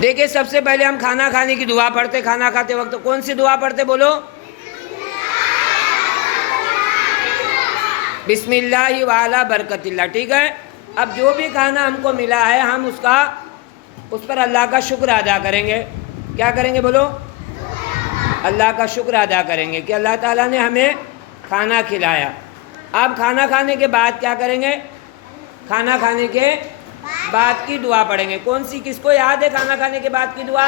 देखिए, सबसे पहले हम खाना खाने की दुआ पढ़ते, खाना खाते वक्त कौन सी दुआ पढ़ते बोलो? बिस्मिल्लाहि वाला बरकतिल्ला। ठीक है। अब जो भी खाना हमको मिला है हम उस पर अल्लाह का शुक्र अदा करेंगे। क्या करेंगे बोलो? अल्लाह का शुक्र अदा करेंगे कि अल्लाह ताला ने हमें खाना खिलाया। अब खाना खाने के बाद क्या करेंगे? खाना खाने के बाद की दुआ पढ़ेंगे। कौन सी? किसको याद है खाना खाने के बाद की दुआ?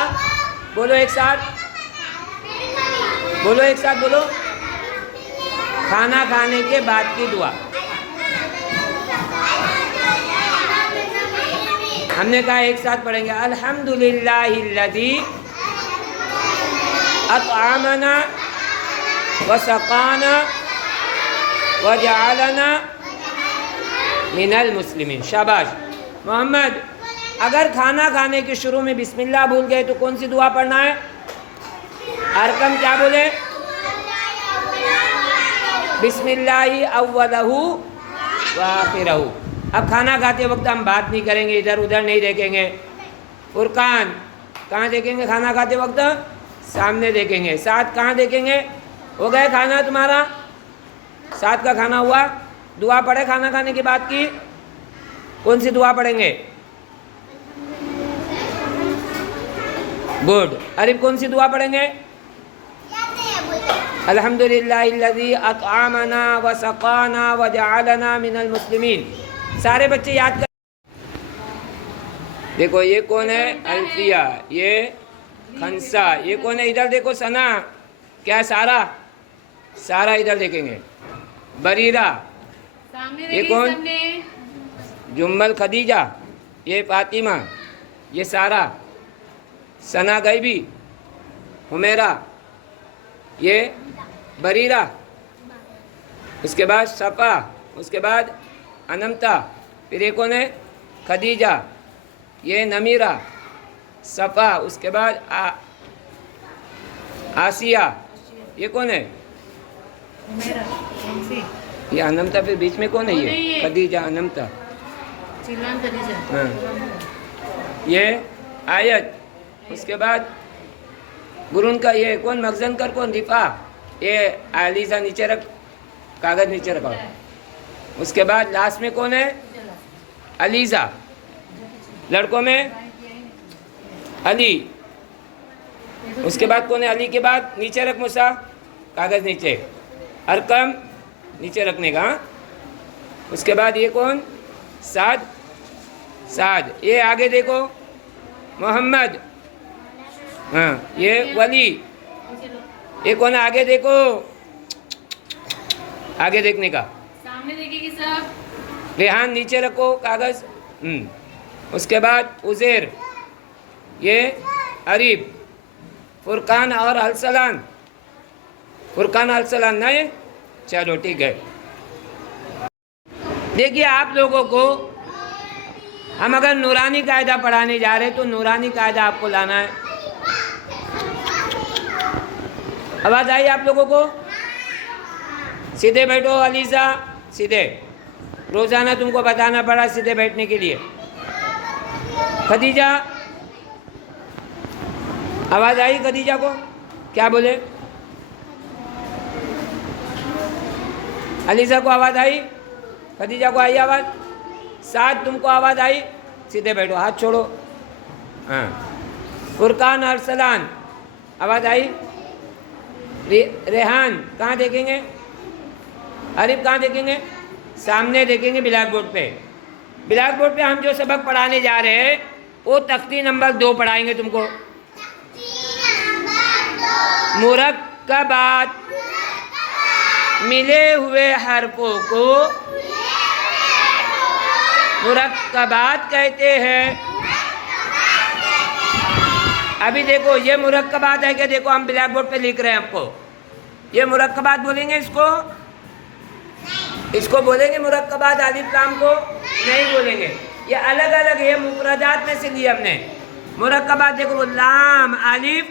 बोलो एक साथ, बोलो एक साथ, बोलो। खाना खाने के बाद की दुआ हमने कहा एक साथ पढ़ेंगे। अल्हम्दुलिल्लाहिल्लज़ी अतआमना व सक़ाना व जअलना मिनल मुस्लिमीन। शाबाश मोहम्मद। अगर खाना खाने के शुरू में बिस्मिल्लाह भूल गए तो कौन सी दुआ पढ़ना है? अरकम क्या बोले? बिस्मिल्लाहि अव्वलहु व आखिरहु। अब खाना खाते वक्त हम बात नहीं करेंगे, इधर उधर नहीं देखेंगे। फुरकान कहाँ देखेंगे? खाना खाते वक्त सामने देखेंगे। साथ कहाँ देखेंगे? हो गए खाना तुम्हारा, साथ का खाना हुआ। दुआ पढ़े खाना खाने के बाद की। कौन सी दुआ पढ़ेंगे? गुड। अरिफ कौन सी दुआ पढ़ेंगे? अल्हम्दुलिल्लाहिल्लज़ी अतआमना व सक़ाना व जअलना मिनल मुस्लिमीन। सारे बच्चे याद कर। देखो ये कौन है? अल्फिया। ये खंसा। ये कौन है? इधर देखो सना। क्या? सारा। सारा इधर देखेंगे। बरीरा। ये कौन? जुम्मल खदीजा। ये फातिमा। ये सारा। सना गैबी। हुमेरा। ये बरीरा। उसके बाद सफ़ा। उसके बाद अनमता। फिर ये कौन है? खदीजा। ये नमीरा। सफ़ा। उसके बाद आसिया। ये कौन है? ये अनमता। फिर बीच में कौन है? ये खदीजा, अनमता। हाँ। ये आयत। उसके बाद गुरुन का ये कौन? मखजन कर कौन? रिफा। ये आलीजा। नीचे रख, कागज नीचे रखो। उसके बाद लास्ट में कौन है? अलीजा। लड़कों में अली। उसके बाद कौन है? अली के बाद नीचे रख मुसा, कागज नीचे। अरकम नीचे रखने का। उसके बाद ये कौन? साद। साद। ये आगे देखो मोहम्मद। हाँ। ये वली। ये कौन है? आगे देखो, आगे देखने का। सामने देखिए सब। रेहान नीचे रखो कागज। उसके बाद उज़ैर। ये अरीब। फुरकान और अलसलान। फुरकान अलसलान नहीं? चलो ठीक है। देखिए आप लोगों को हम अगर नूरानी कायदा पढ़ाने जा रहे हैं तो नूरानी कायदा आपको लाना है। आवाज़ आई आप लोगों को? सीधे बैठो अलीजा, सीधे। रोज़ाना तुमको बताना पड़ा सीधे बैठने के लिए। खदीजा, आवाज़ आई खदीजा को? क्या बोले? अलीजा को आवाज़ आई? खदीजा को आई आवाज़? साथ तुमको आवाज़ आई? सीधे बैठो, हाथ छोड़ो। हाँ। फुरकान अरसलान, आवाज़ आई? रेहान कहाँ देखेंगे? अरिफ कहाँ देखेंगे? सामने देखेंगे ब्लैक बोर्ड पे। ब्लैक बोर्ड पे हम जो सबक पढ़ाने जा रहे हैं वो तख्ती नंबर 2 पढ़ाएंगे तुमको। मुरक्कबात, मिले हुए हरफों को मुरक्कबात कहते हैं। अभी देखो ये मुरक्कबात है कि देखो हम ब्लैक बोर्ड पे लिख रहे हैं आपको। ये मुरक्कबात बोलेंगे इसको? इसको बोलेंगे मुरक्कबात अलिफ लाम को? नहीं बोलेंगे। ये अलग अलग है, मुफरदात में से लिए हमने। मुरक्कबात देखो वो लाम अलिफ,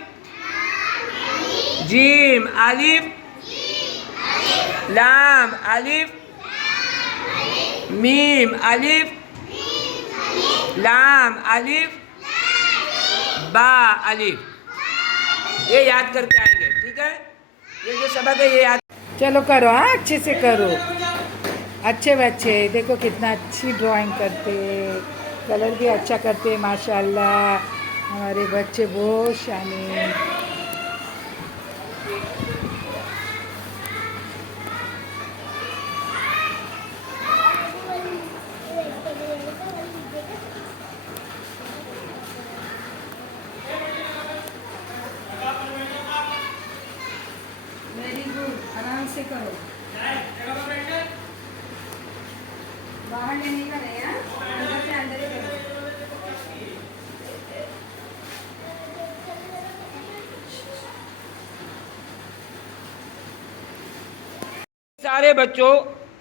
जीम अलिफ, लाम अलिफ, मीम अलिफ, लाम अलिफ, बा अलिफ, ये याद करके आएंगे, ठीक है। ये जो सबक है ये याद। चलो करो, हाँ अच्छे से करो। अच्छे बच्चे देखो कितना अच्छी ड्राइंग करते, कलर भी अच्छा करते, माशाल्लाह हमारे बच्चे बहुत शाने। वेरी गुड, आराम से करो, बाहर नहीं करे, अंदर से अंदर ही करो। सारे बच्चों,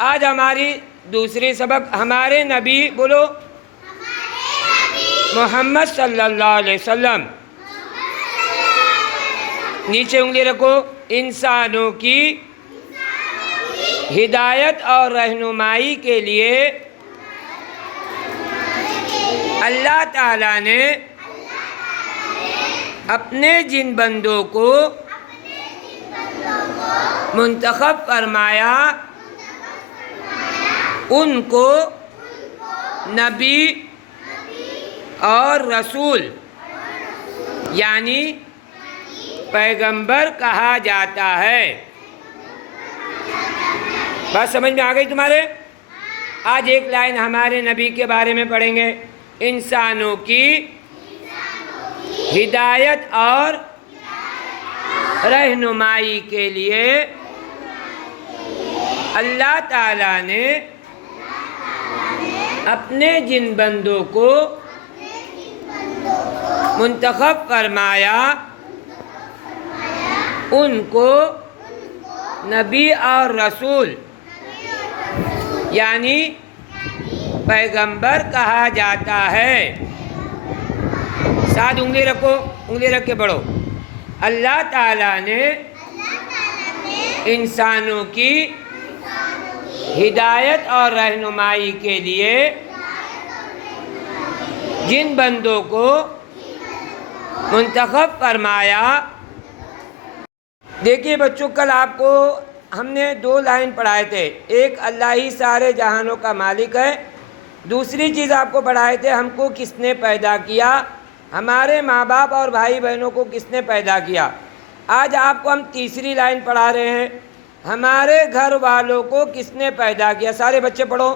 आज हमारी दूसरी सबक हमारे नबी, बोलो मोहम्मद सल्लल्लाहु अलैहि वसल्लम। नीचे उंगली रखो। इंसानों की हिदायत और रहनुमाई के लिए अल्लाह ताला ने अपने जिन बंदों को मुंतखब फरमाया, उनको नबी और रसूल यानी पैगंबर कहा जाता है। बात समझ में आ गई तुम्हारे? आज एक लाइन हमारे नबी के बारे में पढ़ेंगे। इंसानों की हिदायत और रहनुमाई के लिए अल्लाह ताला ने अपने जिन बंदों को मुंतखब फरमाया, उनको नबी और रसूल यानी पैगंबर कहा जाता है। साथ उंगली रखो, उंगली रख के पढ़ो। अल्लाह ताला ने इंसानों की हिदायत और रहनुमाई के लिए जिन बंदों को मुंतखब फरमाया। देखिए बच्चों, कल आपको हमने 2 लाइन पढ़ाए थे। एक अल्लाह ही सारे जहानों का मालिक है। दूसरी चीज़ आपको पढ़ाए थे हमको किसने पैदा किया, हमारे माँ बाप और भाई बहनों को किसने पैदा किया। आज आपको हम तीसरी लाइन पढ़ा रहे हैं, हमारे घर वालों को किसने पैदा किया। सारे बच्चे पढ़ो।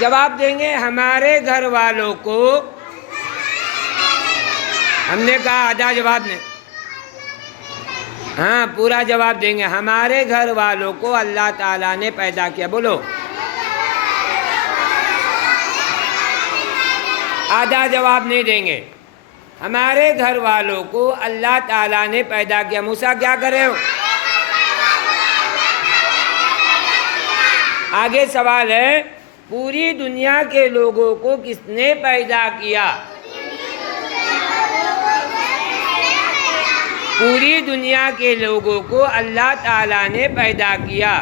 जवाब देंगे हमारे घर वालों को। हमने कहा आधा जवाब नहीं, हाँ पूरा जवाब देंगे। हमारे घर वालों को अल्लाह ताला ने पैदा किया। बोलो। आधा जवाब नहीं देंगे। हमारे घर वालों को अल्लाह ताला ने पैदा किया। मूसा क्या कर रहे हो? आगे सवाल है, पूरी दुनिया के लोगों को किसने पैदा किया? पूरी दुनिया के लोगों को अल्लाह ताला ने पैदा किया।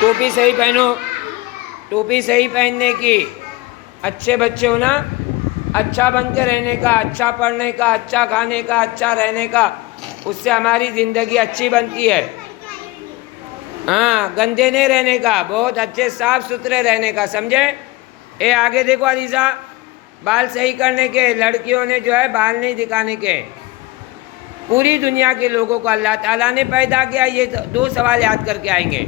टोपी सही पहनो, टोपी सही पहनने की। अच्छे बच्चे हो ना, अच्छा बन के रहने का, अच्छा पढ़ने का, अच्छा खाने का, अच्छा रहने का, उससे हमारी ज़िंदगी अच्छी बनती है। हाँ, गंदे नहीं रहने का, बहुत अच्छे साफ सुथरे रहने का, समझे? ए आगे देखो अलीज़ा, बाल सही करने के, लड़कियों ने जो है बाल नहीं दिखाने के। पूरी दुनिया के लोगों को अल्लाह ताला ने पैदा किया। ये 2 सवाल याद करके आएंगे।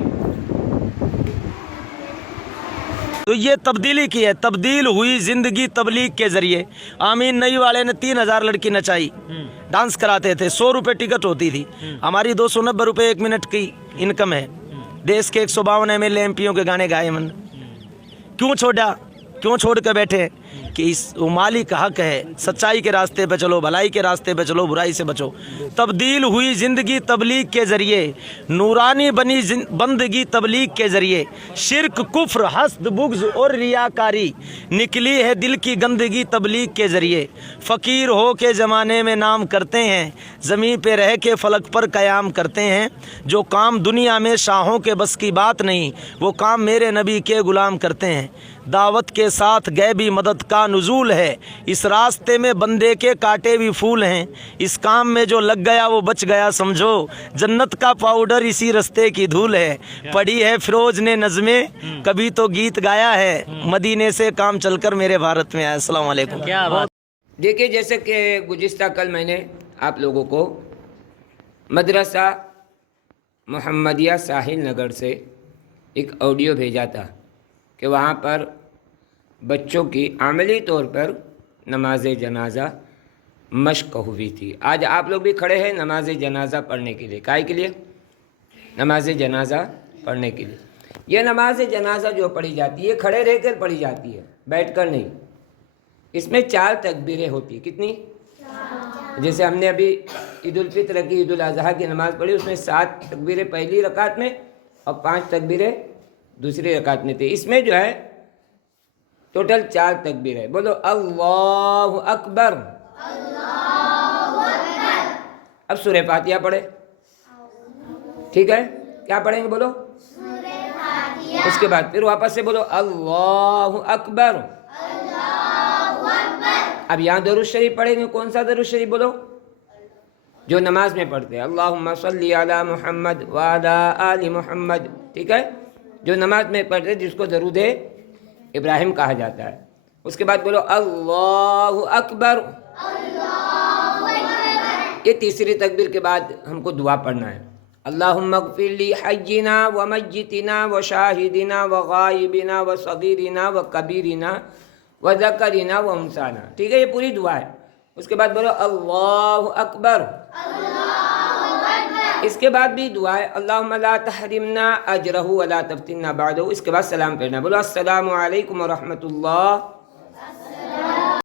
तो ये तब्दीली की है, तब्दील हुई जिंदगी तबलीग के जरिए। आमीन नई वाले ने 3000 लड़की नचाई, डांस कराते थे, 100 रुपये टिकट होती थी। हमारी 290 रुपये 1 मिनट की इनकम है। देश के 152 MLA MPओं के गाने गाए मन। क्यों छोड़ा, क्यों छोड़ कर बैठे? कि इस वो मालिक का हक है, सच्चाई के रास्ते पे चलो, भलाई के रास्ते पे चलो, बुराई से बचो। तब्दील हुई ज़िंदगी तबलीग के ज़रिए, नूरानी बनी बंदगी तबलीग के ज़रिए। शिर्क, कुफ्र, हस्द, बुग़्ज़ और रियाकारी निकली है दिल की गंदगी तबलीग के ज़रिए। फ़कीर हो के ज़माने में नाम करते हैं, ज़मीन पे रह के फ़लक पर क़याम करते हैं। जो काम दुनिया में शाहों के बस की बात नहीं, वो काम मेरे नबी के ग़ुलाम करते हैं। दावत के साथ गैबी मदद का नुज़ूल है, इस रास्ते में बंदे के काटे भी फूल हैं। इस काम में जो लग गया वो बच गया समझो, जन्नत का पाउडर इसी रास्ते की धूल है। पढ़ी है फिरोज ने नज़में, कभी तो गीत गाया है, मदीने से काम चलकर मेरे भारत में आया। अस्सलाम वालेकुम। क्या बात। देखिए, जैसे कि गुज़िश्ता कल मैंने आप लोगों को मदरसा मोहम्मदिया साहिल नगर से एक ऑडियो भेजा था कि वहाँ पर बच्चों की अमली तौर पर नमाज जनाजा मश्क हुई थी। आज आप लोग भी खड़े हैं नमाज जनाजा पढ़ने के लिए। काहे के लिए? नमाज जनाजा पढ़ने के लिए। यह नमाज जनाजा जो पढ़ी जाती है खड़े रहकर पढ़ी जाती है, बैठकर नहीं। इसमें 4 तकबीरें होती है। कितनी? जैसे हमने अभी ईद उल फित्र की, ईद उल अज़हा की नमाज़ पढ़ी, उसमें 7 तकबीरें पहली रकात में और 5 तकबीरें दूसरी रकात में थे। इसमें जो है टोटल 4 तकबीर है। बोलो अल्लाहु अकबर। अब सूरह फातिहा पढ़े, ठीक है? क्या पढ़ेंगे बोलो? उसके बाद फिर वापस से बोलो अल्लाहु अकबर। अब यहाँ दरूद शरीफ पढ़ेंगे। कौन सा दरूद शरीफ बोलो? जो नमाज में पढ़ते हैं, अल्लाहुम्मा सल्ली अला मुहम्मद व अला आलि मुहम्मद, ठीक है? जो नमाज में पढ़ते हैं, जिसको दरूद इब्राहिम कहा जाता है। उसके बाद बोलो अल्लाहु अकबर। ये तीसरी तकबीर के बाद हमको दुआ पढ़ना है। अल्लाहुम्मा अग़फ़िर ली हय्यिना व मय्यितिना व शाहिदिना व गायबिना व सगीरिना व कबीरिना व ज़करिना व उन्साना, ठीक है? ये पूरी दुआ है। उसके बाद बोलो अल्लाहु अकबर। इसके बाद भी दुआ है अल्लाहुम्मा ला तहरिमना अजरहु व ला तफ्तिना बादहु। इसके बाद सलाम पढ़ना। बोलो अस्सलामु अलैकुम व रहमतुल्लाह